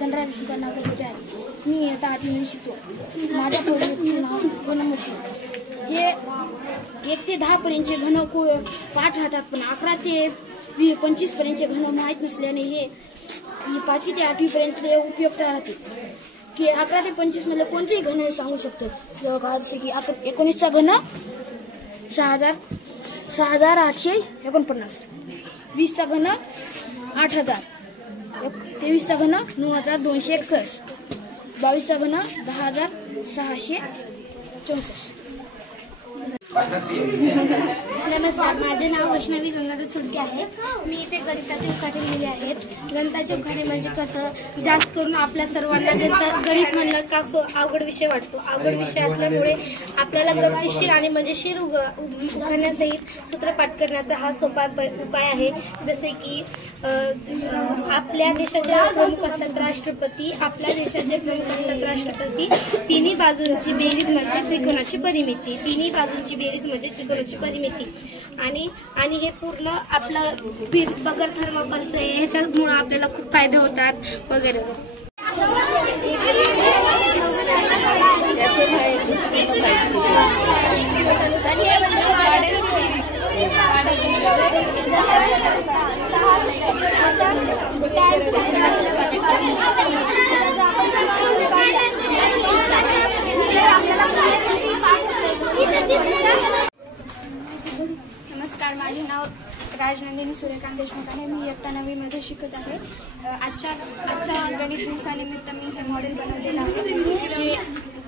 धनराज शंकर नागपूरचे आहे। मी इयत्ता 8वी शिकतो। माझ्या प्रॉब्लेमचे नाव घनमूळ। हे 1 ते 10 पर्यंतचे घन पाठ राहतात, पण 11 ते 25 पर्यंतचे घन माहीत नसल्याने हे 5वी ते 8वी पर्यंत ते उपयुक्त राहते। की 11 ते 25 मध्ये कोणतेही घन सांगू शकतो, जसे की 19 चा घन 6849, 20 चा घन 8000, 23 चा घन 9261, 22 चा घन 10664। नमस्कार, माझे नाव वैष्णवी गंगाधर सुडके आहे। मी इथे गणिताचे उखाणे लिहिले आहेत। गणिताचे उखाणे म्हणजे कसं, जास्त करून आपल्या सर्वांना गणित म्हणलं का अवघड विषय वाटतो। अवघड विषय असल्यामुळे आपल्याला गमतीशीर आणि मजेशीर उखाण्यासहित सूत्रपाठ करण्याचा हा सोपा उपाय आहे। जसे की आपल्या देशाचे प्रमुख असतात राष्ट्रपती, आपल्या देशाचे प्रमुख असतात राष्ट्रपती। तिन्ही बाजूंची बेरीज म्हणजे त्रिकोणाची परिमिती, तिन्ही बाजूंची बेरीज म्हणजे त्रिकोणाची परिमिती। आणि हे पूर्ण आपलं बगर थर्माकोलचं आहे, ह्याच्यामुळे आपल्याला खूप फायदे होतात वगैरे। नमस्कार, माझे नाव राजनंदिनी सूर्यकांत देशमुख आहे। मी इयत्ता 9वी मध्ये शिकत आहे। आजच्या गणित दिवसानिमित्त मी हे मॉडेल बनवलेलं आहे,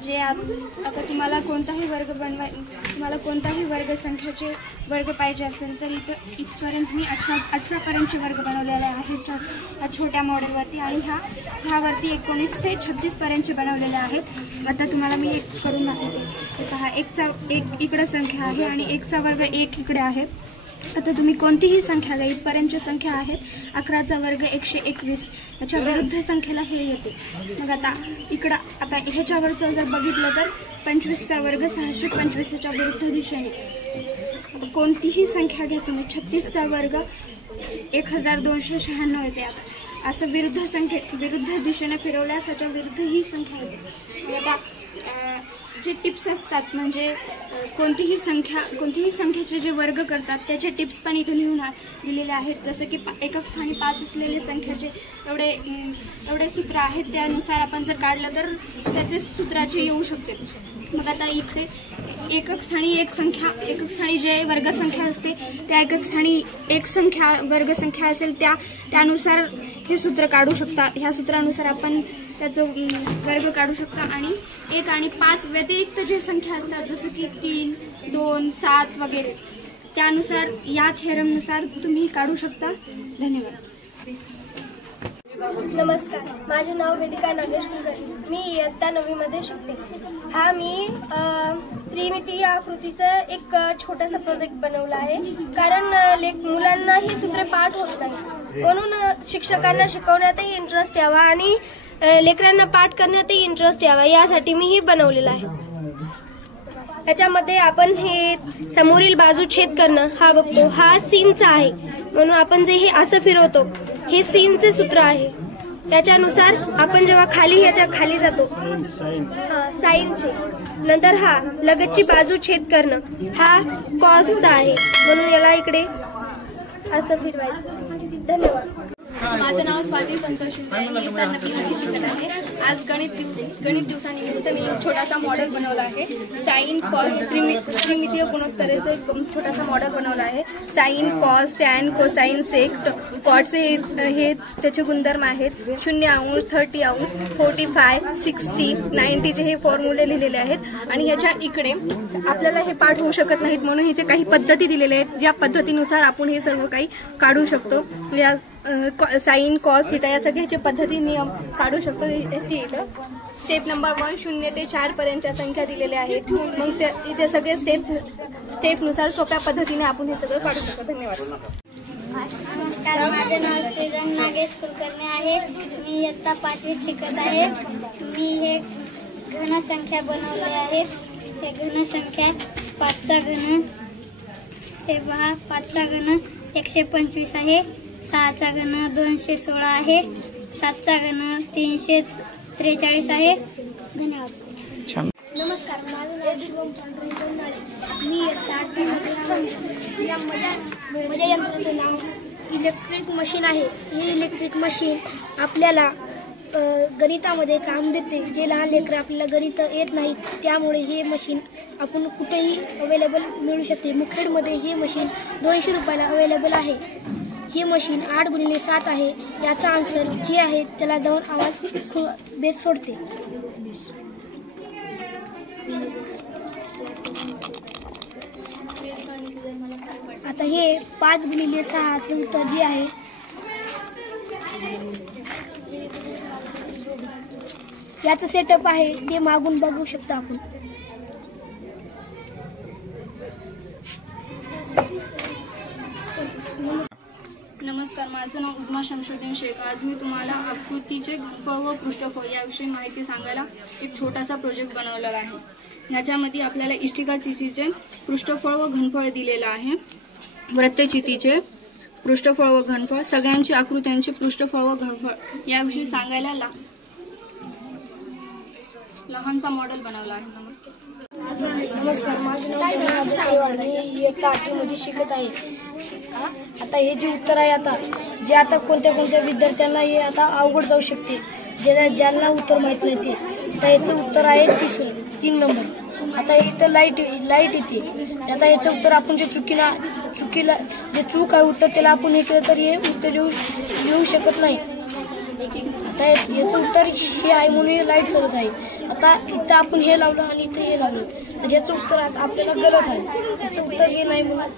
जे आता तुम्हाला कोणताही वर्ग संख्येचे वर्ग पाहिजे असेल तर इथपर्यंत मी 18 पर्यंतचे वर्ग बनवलेले आहेत छोट्या मॉडेलवरती, आणि ह्यावरती 19 ते 36 पर्यंतचे बनवलेले आहेत। आता तुम्हाला मी एक करून दाखवते। आता हा 1 इकडे संख्या आहे आणि 1चा वर्ग 1 इकडे आहे। आता तुम्ही कोणतीही संख्या घ्या, इथपर्यंतची संख्या आहेत। 11चा वर्ग 121, याच्या विरुद्ध संख्येला हे येते। मग आता ह्याच्यावरचं जर बघितलं तर 25चा वर्ग 625 याच्या विरुद्ध दिशेने। कोणतीही संख्या घ्या तुम्ही, 36चा वर्ग 1296 येते। आता असं विरुद्ध दिशेने फिरवल्यास याच्या विरुद्ध ही संख्या येते। आता जे टिप्स असतात, म्हणजे कोणतीही संख्येचे जे वर्ग करतात त्याचे टिप्स पण इथे लिहिलेले आहेत। जसं की एकक स्थानी 5 असलेले संख्येचे एवढे सूत्र आहेत, त्यानुसार आपण जर काढलं तर त्याचे सूत्राचे येऊ शकते। मग आता इकडे एकक स्थानी जे वर्गसंख्या असते त्या एकक स्थानी वर्गसंख्या असेल त्यानुसार हे सूत्र काढू शकता। ह्या सूत्रानुसार आपण त्याचं वर्ग काढू शकता। आणि 1 आणि 5 व्यतिरिक्त जे संख्या असतात, जसं की 3, 2, 7 वगैरे, त्यानुसार या थेरमनुसार तुम्ही काढू शकता। धन्यवाद। नमस्कार, माझे नाव वेदिका नागेश कुलकर्णी। मी इयत्ता 9वी मध्ये शिकते। हा मी त्रिमितीय आकृतीचा एक छोटासा प्रोजेक्ट बनवला आहे, कारण मुलांना ही सूत्रे पाठ होत नाही, म्हणून शिक्षकांना शिकवण्यातही इंटरेस्ट यावा आणि लेकरांना पाठ करण्यातही इंटरेस्ट यावा, यासाठी मी ही बनवलेला आहे। याच्यामध्ये आपण हे समोरील बाजू छेद करणं हा बघतो, हा सीनचा आहे, म्हणून आपण जे हे असं फिरवतो हे सीनचे सूत्र आहे। त्याच्यानुसार आपण जेव्हा ह्याच्या खाली जातो साइनचे, नंतर हा लगतची बाजू छेद करणं हा कॉसचा आहे, म्हणून याला इकडे असं फिरवायचं। धन्यवाद। माझं नाव स्वाती संतोष शिंदे आहे। मी इयत्ता 9वी मध्ये शिकत आहे। आज गणित दिवसानिमित्त मी एक छोटासा मॉडेल बनवला आहे। साइन कॉस त्रिमितीय गुणोत्तराचा छोटासा मॉडेल बनवला आहे। साइन, कॉस, टॅन, कोसाइन, सेक, कॉटचे हे त्याचे गुणधर्म आहेत। 0 अंश, 30 अंश, 45, 60, 90 हे फॉर्म्युले लिहिलेले आहेत। आणि ह्याच्या इकडे आपल्याला हे पाठ होऊ शकत नाहीत, म्हणून ह्याचे काही पद्धती दिलेल्या आहेत, ज्या पद्धतीनुसार आपण हे सर्व काही काढू शकतो। या साइन, कॉस, थिटा या सगळ्याच्या पद्धती नियम काढू शकतो। याची इथं स्टेप नंबर 1 0 ते 4 पर्यंतच्या संख्या दिलेल्या आहेत। मग इथे सगळे स्टेपनुसार सोप्या पद्धतीने आपण हे सगळं काढू शकतो। धन्यवाद। नमस्कार, माझे नाव सृजन नागेश कुलकर्णी आहे। मी इयत्ता 5वीत शिकत आहे। मी हे घनसंख्या बनवले आहेत। हे घनसंख्या 5चा घन, हे पहा 5चा घन 125 आहे, 6चा घन 216 आहे, 7चा घन 343 आहे. धन्यवाद. छान. नमस्कार, माझं नाव शुभम पांडुरंग जोंधळे. मी इयत्ता 8मध्ये या माझ्या यंत्राचं नाव इलेक्ट्रिक मशीन आहे. हे इलेक्ट्रिक मशीन आपल्याला गणितामध्ये काम देते. जे लहान लेकरं आपल्याला गणित येत नाहीत, त्यामुळे हे मशीन आपण कुठेही अवेलेबल मिळू शकते. मुखेडमध्ये हे मशीन 200 रुपयाला अवेलेबल आहे. हे मशीन 8x7 आहे. याचा आन्सर जे आहे त्याला जाऊन आवाज बेस सोडते. आता हे 5x6चे उत्तर जे आहे याचं सेटअप आहे ते मागून बघू शकता आपण. नमस्कार, माझं नाव उस्मा शमशुद्दीन शेख. आज मी तुम्हाला आकृतीचे घनफळ व पृष्ठफळ याविषयी माहिती सांगायला एक छोटासा प्रोजेक्ट बनवलेला आहे. ह्याच्यामध्ये आपल्याला इष्टिकाचितीचे पृष्ठफळ व घनफळ दिलेलं आहे. वृत्तचितीचे पृष्ठफळ व घनफळ, सगळ्यांची आकृत्यांचे पृष्ठफळ व घनफळ याविषयी सांगायला लहानसा मॉडेल बनवला आहे. नमस्कार, माझे नाव जनार्दन. मी इयत्ता 8मध्ये शिकत आहे. आता हे जे उत्तर आहे आता कोणत्या विद्यार्थ्यांना हे आता अवघड जाऊ शकते. ज्यांना उत्तर माहित नाही ते. आता याचं उत्तर आहे 3 नंबर. आता इथं लाईट येते. आता याचं उत्तर आपण जे चुकीला जे चूक आहे उत्तर त्याला आपण हे केलं तर हे उत्तर येऊ शकत नाही. आता याचं उत्तर हे आहे म्हणून हे लाईट चालत आहे. आता इथं आपण हे लावलं आणि इथं हे लावलं तर याचं उत्तर आपल्याला गलत आहे. याचं उत्तर हे नाही म्हणून